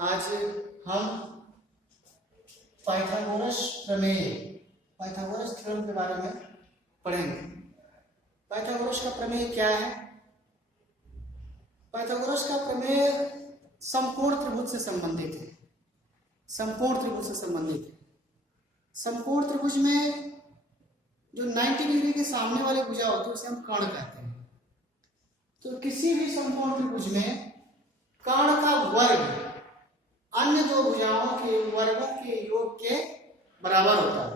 आज हम पाइथागोरस प्रमेय, पाइथागोरस थ्योरम के बारे में पढ़ेंगे। पाइथागोरस का प्रमेय क्या है? पाइथागोरस का प्रमेय समकोण त्रिभुज से संबंधित है। समकोण त्रिभुज से संबंधित है। समकोण त्रिभुज में जो 90 डिग्री के सामने वाली भुजा होती है उसे हम कर्ण कहते हैं। तो किसी भी समकोण त्रिभुज में कर्ण का वर्ग अन्य दो भुजाओं के वर्गों के योग के बराबर होता है।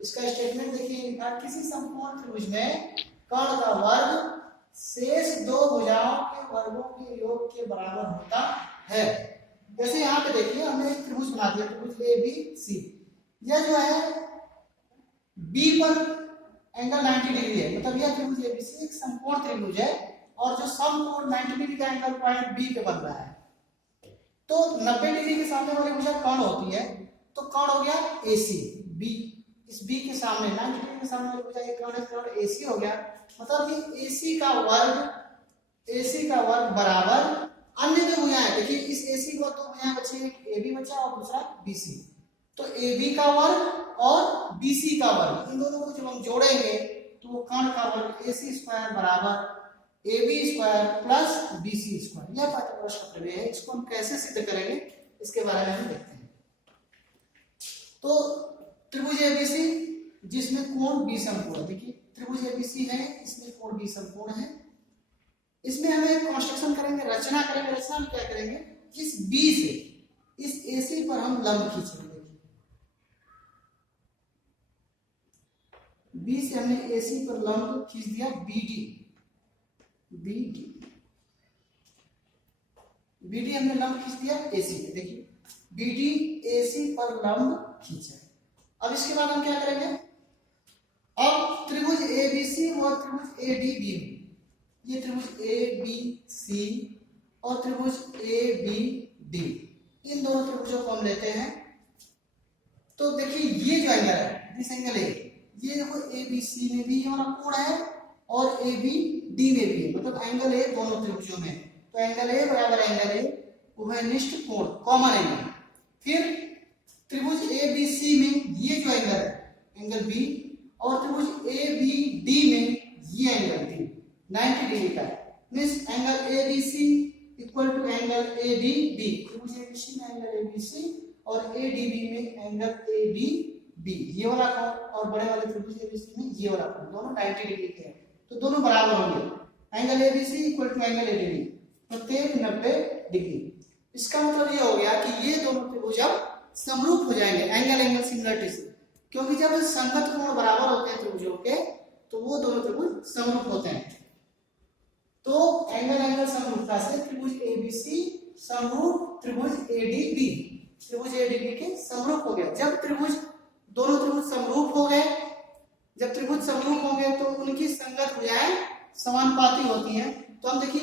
इसका स्टेटमेंट देखिए, लिखा किसी समकोण त्रिभुज में कर्ण का वर्ग शेष दो भुजाओं के वर्गों के योग के बराबर होता है। जैसे यहाँ पे देखिए, हमने एक त्रिभुज बना दिया, त्रिभुज ए बी सी। यह जो है बी पर एंगल 90 डिग्री है, मतलब यह त्रिभुज ए बी सी एक समकोण त्रिभुज है और जो समकोण 90 डिग्री का एंगल पॉइंट बी पे बन रहा है। तो 90 डिग्री के सामने वाली भुजा कर्ण होती है, तो कर्ण हो गया AC बी। इस बी के सामने 90 डिग्री के सामने वाली भुजा एक कर्ण AC हो गया, मतलब कि AC का वर्ग बराबर अन्य दो भुजाएं। देखिए इस AC को दो भुजाएं बची, एक AB बचा और दूसरा BC। तो AB का वर्ग और BC का वर्ग, इन दोनों को जब हम जोड़ेंगे तो वो कर्ण का वर्ग AC स्क्वायर बराबर AB square plus BC square. यह पाइथागोरस का प्रमेय है। इसको हम कैसे सिद्ध करेंगे इसके बारे में हम देखते हैं। तो त्रिभुज ABC जिसमें कोण B समकोण, देखिए त्रिभुज ABC है, इसमें कोण B समकोण है। इसमें हमें कंस्ट्रक्शन करेंगे, रचना करेंगे। रचना में क्या करेंगे, इस B से इस AC पर हम लंब खींचेंगे। B से हमने AC पर लंब खींच दिया BD हमने लंब खींच दिया AC पे। देखिए BD AC पर लंब खींचा। अब इसके बाद हम क्या करेंगे, अब त्रिभुज ABC और त्रिभुज ADB, ये त्रिभुज ABC और त्रिभुज ABD, इन दोनों त्रिभुजों को हम लेते हैं। तो देखिए ये जो एंगल है, दिस एंगल है, ये देखो ABC में भी ये वाला कोण है और ABD में भी, मतलब एंगल है दोनों त्रिभुजों में। तो एंगल A बराबर एंगल A उभयनिष्ठ कोण, कॉमन एंगल। फिर त्रिभुज ABC में ये जो एंगल है एंगल B, और त्रिभुज ABD में ये एंगल D 90 डिग्री का है। Means angle ABC equal to angle ADB। त्रिभुज ABC में एंगल ABC और ADB में एंगल ADB, ये वाला कोण, और बड़े वाले त्रिभुज ABC में ये वाला कोण, दोनों 90 डिग्री के हैं, तो दोनों बराबर होंगे। Angle ABC equal to angle ADB, प्रत्येक 90 डिग्री। इसका मतलब ये हो गया कि ये दोनों त्रिभुज अब समरूप हो जाएंगे, एंगल एंगल सिमिलरिटी से, क्योंकि जब संगत कोण बराबर होते हैं त्रिभुजों के तो वो दोनों त्रिभुज समरूप होते हैं। तो एंगल एंगल समरूपता से त्रिभुज ABC समरूप त्रिभुज ADB, त्रिभुज ADB के समरूप हो गया। जब त्रिभुज दोनों त्रिभुज समरूप हो गए, जब त्रिभुज समरूप होंगे तो उनकी संगत भुजाएं समानुपाती होती हैं। तो हम देखिए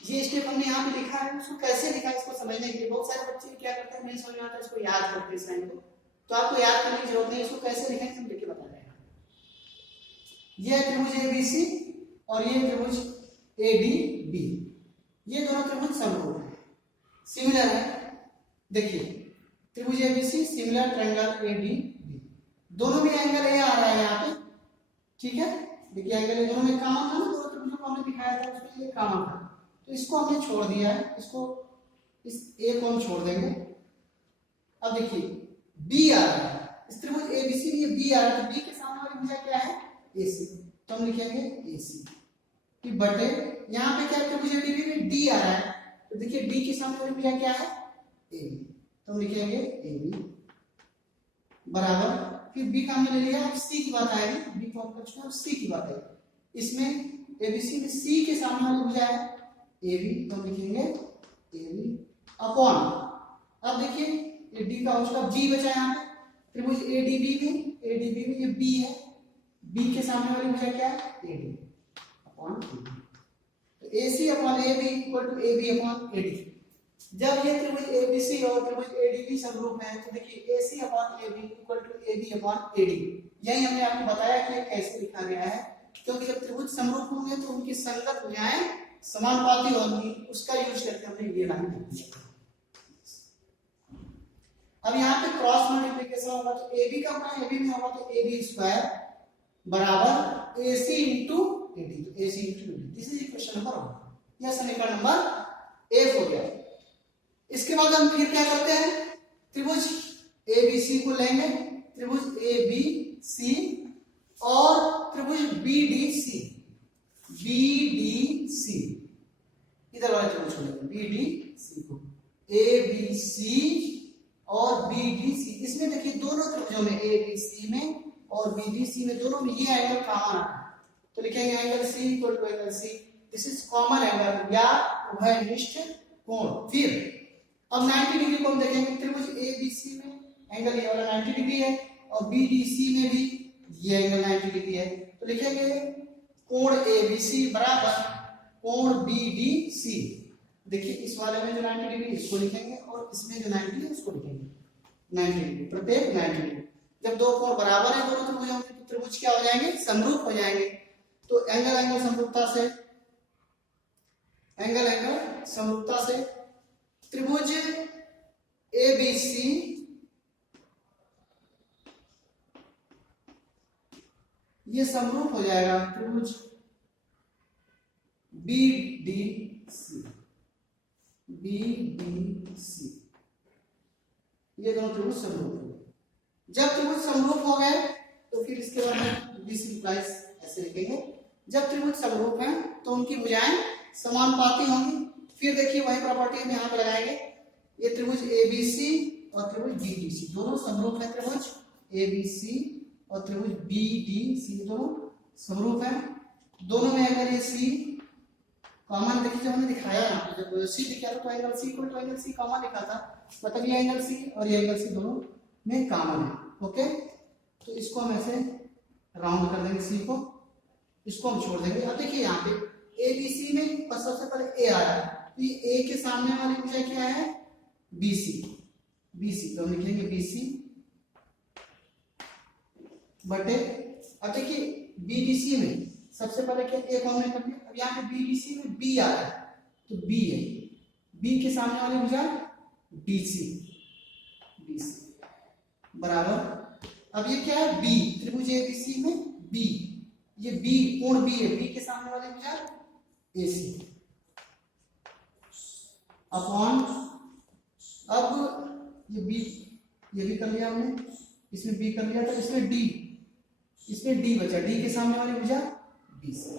ये स्टेप हमने यहाँ पे लिखा है, उसको कैसे लिखा है इसको समझने के लिए बहुत सारे बच्चे क्या करते हैं, नहीं समझ में आता है, इसको याद करते हैं इस लाइन को। तो आपको याद करने की जरूरत नहीं, इसको कैसे लिखा है हम लिख के बता रहे हैं। ये त्रिभुज ABC और ये त्रिभुज ADB, ये दोनों त्रिभुज समरूप है, सिमिलर है। देखिए त्रिभुज ABC सिमिलर ट्रायंगल ADB, दोनों में एंगल A आ रहा है यहाँ पे, ठीक है। देखिए एंगल दोनों में कॉमन था ना, दोनों त्रिभुजों को हमने दिखाया था, उसमें ये कॉमन था, तो इसको हमने छोड़ दिया है, इसको इस A को हम छोड़ देंगे। अब देखिए B आ रहा है, इस त्रिभुज ABC में ये B आ रहा है, तो B के सामने वाली भुजा क्या है, AC, तो हम लिखेंगे AC कि बटे यहाँ पे क्या त्रिभुज ADB में D आ रहा है, तो देखिए D के सामने वाली भुजा क्या है, AB, तो हम लिखेंगे AB बराबर, फिर B का हमने ले लिया, अब C की बात आएगी, B को हम अब C की बात आएगी। इसमें ABC में C के सामने वाली भुजा है AB, तो हम लिखेंगे AB अपॉन, अब देखिए ये D का उसका B बचा यहाँ पे, त्रिभुज ADB में ये B है, B के सामने वाली भुजा क्या है, AD अपॉन AB, तो AC upon AB equal to AB upon AD। जब ये त्रिभुज ABC और त्रिभुज ADB समरूप है तो देखिए AC upon AB equal to AB upon AD। यही हमने आपको बताया कि कैसे लिखा गया है, क्योंकि जब त्रिभुज समरूप होंगे तो उनकी संगत भुजाएं समानुपाती होंगी, उसका यूज करके हमने ये लाइन लिखी है। अब यहाँ पे क्रॉस मल्टीप्लीकेशन होगा तो ए बी का होगा, ए बी में होगा तो ए बी स्क्वायर बराबर A C into A D, तो A C into A D, this is equation number 1। यह समीकरण नंबर 1 हो गया। इसके बाद हम फिर क्या करते हैं, त्रिभुज ए बी सी को लेंगे, त्रिभुज ए बी सी और त्रिभुज B D C, B D C, इधर वाले त्रिभुज को लेंगे बी डी सी को, ए बी सी और बी डी सी। इसमें देखिए दोनों त्रिभुजों में ए बी सी में और बी डी सी में दोनों में ये एंगल कॉमन आता है, तो लिखेंगे angle C equal to angle C, this is common angle या उभयनिष्ठ कोण। फिर अब 90 डिग्री को हम देखेंगे, त्रिभुज ए बी सी में एंगल ये वाला 90 डिग्री है और बी डी सी में भी ये एंगल 90 डिग्री है, तो लिखेंगे कोण ए बी सी बराबर कोण बी डी सी। देखिए इस वाले में जो 90 डिग्री इसको लिखेंगे और इसमें जो 90 है उसको लिखेंगे 90 डिग्री, प्रत्येक 90 डिग्री। जब दो कोण बराबर है दोनों त्रिभुजों में तो त्रिभुज क्या हो जाएंगे, समरूप हो जाएंगे। तो एंगल एंगल समरूपता से, एंगल एंगल समरूपता से त्रिभुज ए बी सी ये समरूप हो जाएगा त्रिभुज B D C, B D C, ये दोनों त्रिभुज समरूप हो गए। जब त्रिभुज समरूप हो गए तो फिर इसके बाद हम दिस इंप्लाइज ऐसे लिखेंगे, जब त्रिभुज समरूप हैं तो उनकी भुजाएं समानुपाती होंगी। फिर देखिए वही प्रॉपर्टी हम यहाँ पे लगाएंगे, ये त्रिभुज ए बी सी और त्रिभुज बी डी सी दोनों समरूप है, त्रिभुज ए बी सी और त्रिभुज बी डी सी दोनों समरूप है। दोनों में अगर ये सी कॉमन, देखिए जब हमने दिखाया यहाँ पे जब सी दिखा था तो angle C equal to angle C common लिखा था, मतलब ये एंगल सी और ये एंगल सी दोनों में कॉमन है। ओके, तो इसको हम ऐसे राउंड कर देंगे, सी को इसको हम छोड़ देंगे। अब देखिए यहाँ पे ए बी सी में सबसे पहले ए आ रहा है, तो ये ए के सामने वाली भुजा क्या है, बी सी, बी सी, तो हम लिखेंगे बी सी बटे, अब देखिए बी डी सी में सबसे पहले क्या ए कॉमन कर दिया, अब यहाँ पे बी डी सी में बी आ रहा है तो बी है, बी के सामने वाली भुजा डी सी, बी सी बराबर, अब ये क्या है बी, त्रिभुज ए बी सी में बी, ये बी कोण बी है, बी के सामने वाली भुजा ए सी अपॉन, अब ये बी, ये भी कर लिया हमने, इसमें बी कर लिया था, इसमें डी, इसमें डी बचा, डी के सामने वाली भुजा बी सी,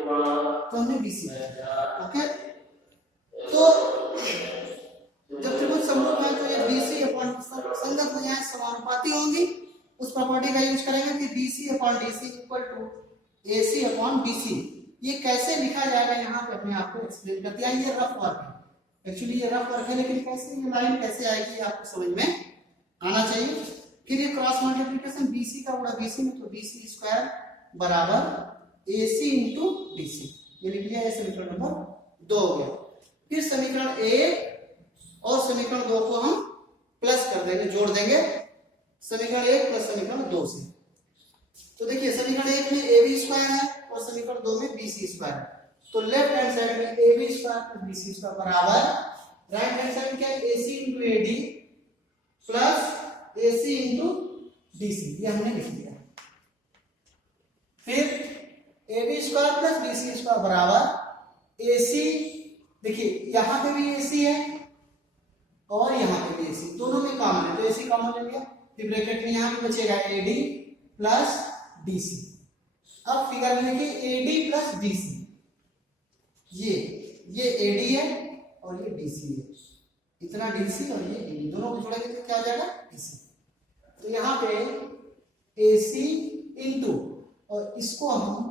तो हमने बी सी। ओके, तो जब त्रिभुज समरूप है तो ये बी सी अपॉन संगत भुजाएं समानुपाती होंगी, उस प्रॉपर्टी का यूज करेंगे कि B C upon D C equal to A C upon B C. ये कैसे लिखा जाएगा यहाँ पे अपने आप को एक्सप्लेन करते हैं, ये रफ वर्क है, एक्चुअली ये रफ वर्क है, लेकिन कैसे ये लाइन कैसे आएगी आपको समझ में आना चाहिए। फिर ये क्रॉस मल्टीप्लिकेशन बीसी का गुणा बीसी में, तो बीसी स्क्वायर बराबर एसी इंटू बीसी, ये लिख लिया, ये समीकरण नंबर 2 हो गया। फिर समीकरण 1 और समीकरण 2 को हम प्लस कर देंगे, जोड़ देंगे समीकरण 1 प्लस समीकरण 2 से। तो देखिए समीकरण 1 में ए बी स्क्वायर है और समीकरण 2 में बी सी स्क्वायर, तो लेफ्ट हैंड साइड में A B square plus B C square बराबर राइट हैंड साइड में क्या है, A C into A D plus A C into D C, ये हमने लिख दिया। फिर A B square plus B C square बराबर ए सी, देखिए यहां पे भी ए सी है और यहां पे भी ए सी, दोनों में कॉमन है तो ए सी कॉमन ले लिया, फिर ब्रैकेट में यहां पे बचेगा A D plus D C. अब फिगर में देखिए A D plus D C, ये ए डी है और ये डी सी है, इतना डी सी और ये डी, दोनों को जोड़ेंगे तो क्या हो जाएगा डी सी। तो यहाँ पे ए सी इंटू और इसको हम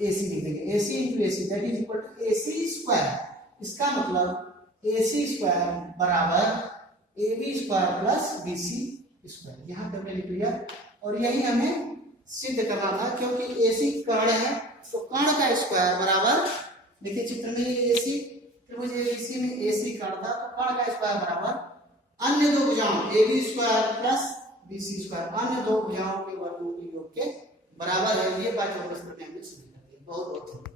ए सी लिख देंगे, A C into A C that is equal to A C square. इसका मतलब ए सी स्क्वायर बराबर A B square plus B C square, यहाँ पे हमने लिख लिया। और यही हमें सिद्ध करना था, क्योंकि ए सी कर्ण है तो कर्ण का स्क्वायर बराबर, देखिए चित्र में ए सी त्रिभुज ए बी सी में ए सी कर्ण था तो कर्ण का स्क्वायर बराबर अन्य दो भुजाओं A B square plus B C square, अन्य दो भुजाओं के वर्गों के योग के बराबर है। ये बात जो प्रश्न में हमने सुनी। बहुत बहुत